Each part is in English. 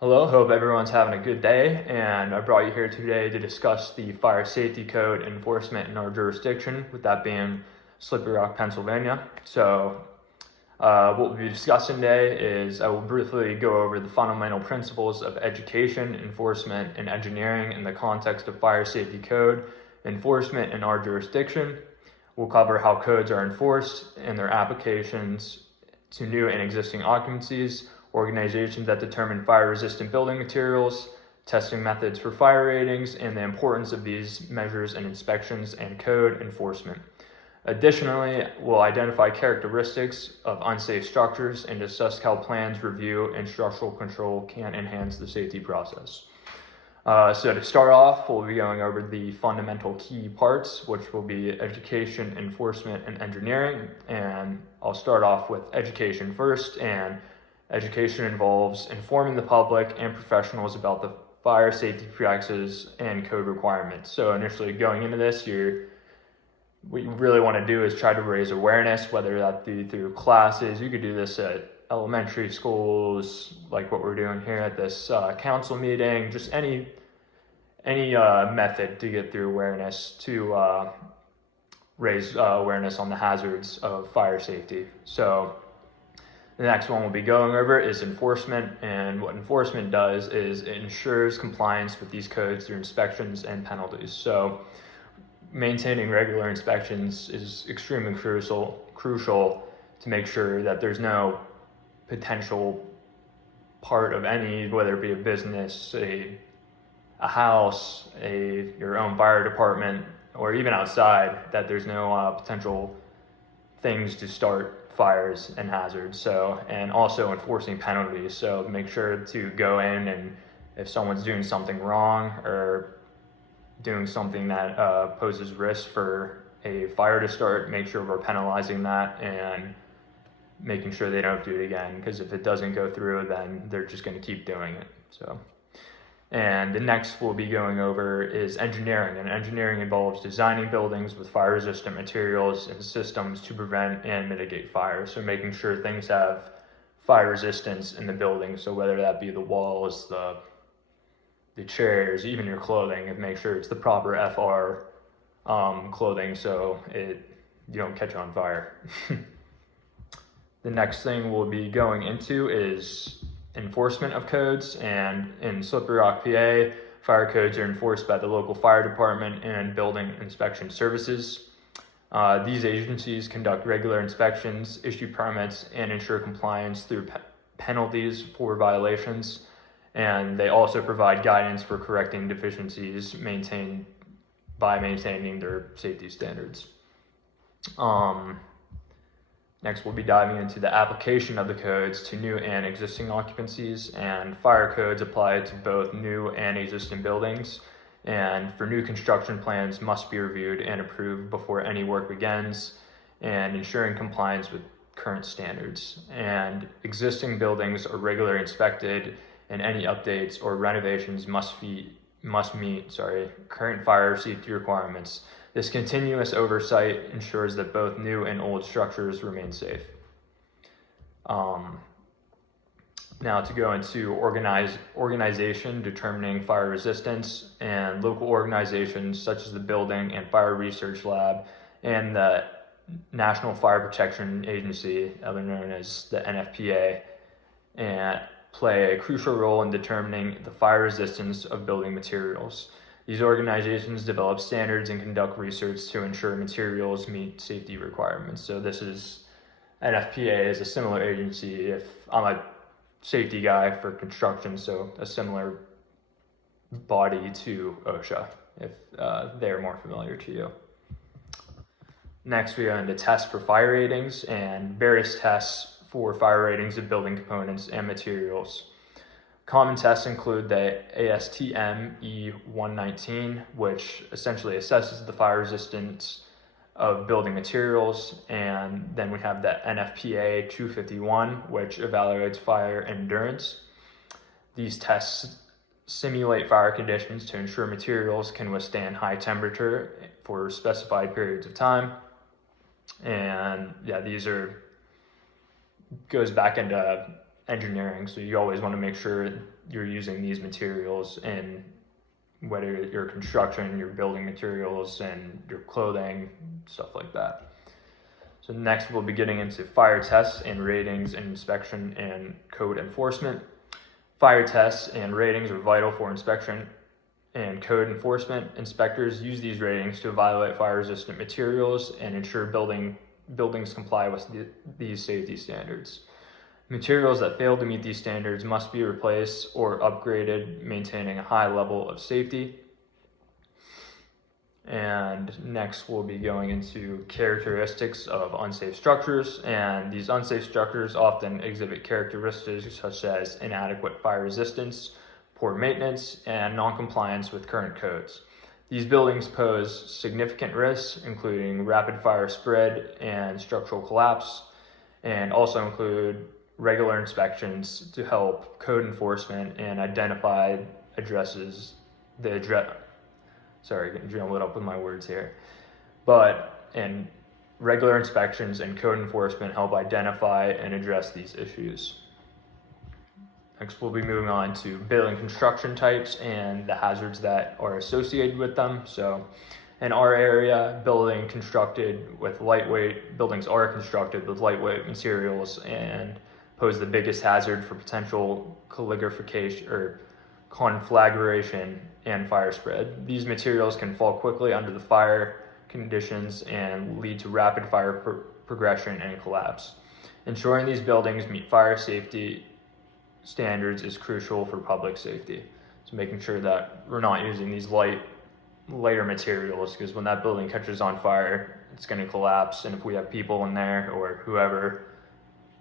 Hello, hope everyone's having a good day, and I brought you here today to discuss the fire safety code enforcement in our jurisdiction, with that being Slippery Rock, Pennsylvania. What we'll be discussing today is I will briefly go over the fundamental principles of education, enforcement, and engineering in the context of fire safety code enforcement in our jurisdiction. We'll cover how codes are enforced and their applications to new and existing occupancies, organizations that determine fire-resistant building materials, testing methods for fire ratings, and the importance of these measures in inspections and code enforcement. Additionally, we'll identify characteristics of unsafe structures and discuss how plans, review, and structural control can enhance the safety process. So to start off, we'll be going over the fundamental key parts, which will be education, enforcement, and engineering. And I'll start off with education first. And education involves informing the public and professionals about the fire safety practices and code requirements. So initially going into this, what you really want to do is try to raise awareness, whether that be through classes. You could do this at elementary schools, like what we're doing here at this council meeting, just any method to get through awareness to raise awareness on the hazards of fire safety. So the next one we'll be going over is enforcement, and what enforcement does is it ensures compliance with these codes through inspections and penalties. So maintaining regular inspections is extremely crucial to make sure that there's no potential part of any, whether it be a business, a house, your own fire department, or even outside, that there's no potential things to start fires and hazards. So, and also enforcing penalties. So make sure to go in, and if someone's doing something wrong or doing something that poses risk for a fire to start, make sure we're penalizing that and making sure they don't do it again, because if it doesn't go through, then they're just going to keep doing it. And the next we'll be going over is engineering, and engineering involves designing buildings with fire-resistant materials and systems to prevent and mitigate fire. So making sure things have fire resistance in the building, so whether that be the walls, the chairs, even your clothing, and make sure it's the proper FR clothing so you don't catch on fire. The next thing we'll be going into is enforcement of codes, and in Slippery Rock, PA, fire codes are enforced by the local fire department and building inspection services. These agencies conduct regular inspections, issue permits, and ensure compliance through penalties for violations. And they also provide guidance for correcting deficiencies by maintaining their safety standards. Next, we'll be diving into the application of the codes to new and existing occupancies, and fire codes apply to both new and existing buildings. And for new construction, plans must be reviewed and approved before any work begins, and ensuring compliance with current standards. And existing buildings are regularly inspected, and any updates or renovations must meet current fire safety requirements. This continuous oversight ensures that both new and old structures remain safe. Now to go into organization determining fire resistance, and local organizations such as the Building and Fire Research Lab and the National Fire Protection Agency, other known as the NFPA, and play a crucial role in determining the fire resistance of building materials. These organizations develop standards and conduct research to ensure materials meet safety requirements. So NFPA is a similar agency. If I'm a safety guy for construction, so a similar body to OSHA, if they're more familiar to you. Next, we go into tests for fire ratings and various tests for fire ratings of building components and materials. Common tests include the ASTM E119, which essentially assesses the fire resistance of building materials, and then we have the NFPA 251, which evaluates fire endurance. These tests simulate fire conditions to ensure materials can withstand high temperature for specified periods of time. And yeah, goes back into engineering. So you always want to make sure you're using these materials in whether your construction, your building materials, and your clothing, stuff like that. So next we'll be getting into fire tests and ratings and inspection and code enforcement. Fire tests and ratings are vital for inspection and code enforcement. Inspectors use these ratings to evaluate fire-resistant materials and ensure buildings comply with these safety standards. Materials that fail to meet these standards must be replaced or upgraded, maintaining a high level of safety. And next we'll be going into characteristics of unsafe structures, and these unsafe structures often exhibit characteristics such as inadequate fire resistance, poor maintenance, and non-compliance with current codes. These buildings pose significant risks, including rapid fire spread and structural collapse, and also include regular inspections to help code enforcement and identify sorry, getting jumbled up with my words here. And regular inspections and code enforcement help identify and address these issues. Next, we'll be moving on to building construction types and the hazards that are associated with them. So in our area, buildings are constructed with lightweight materials and pose the biggest hazard for potential conflagration and fire spread. These materials can fall quickly under the fire conditions and lead to rapid fire progression and collapse. Ensuring these buildings meet fire safety standards is crucial for public safety. So making sure that we're not using these lighter materials, because when that building catches on fire, it's going to collapse, and if we have people in there or whoever,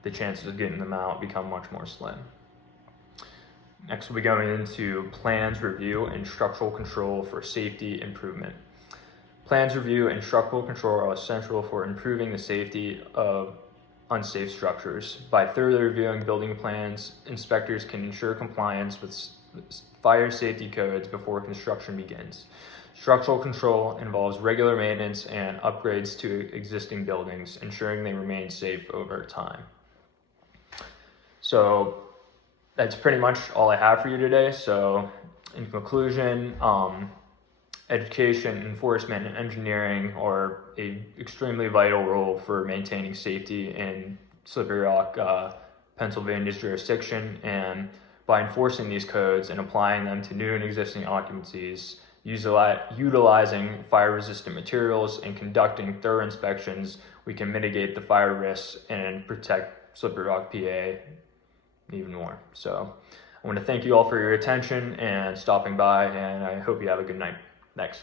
the chances of getting them out become much more slim. Next, we'll be going into plans review and structural control for safety improvement. Plans review and structural control are essential for improving the safety of unsafe structures. By thoroughly reviewing building plans, inspectors can ensure compliance with fire safety codes before construction begins. Structural control involves regular maintenance and upgrades to existing buildings, ensuring they remain safe over time. So that's pretty much all I have for you today. So in conclusion, education, enforcement, and engineering are an extremely vital role for maintaining safety in Slippery Rock, Pennsylvania's jurisdiction. And by enforcing these codes and applying them to new and existing occupancies, utilizing fire-resistant materials, and conducting thorough inspections, we can mitigate the fire risks and protect Slippery Rock, PA even more. So I want to thank you all for your attention and stopping by, and I hope you have a good night. Thanks.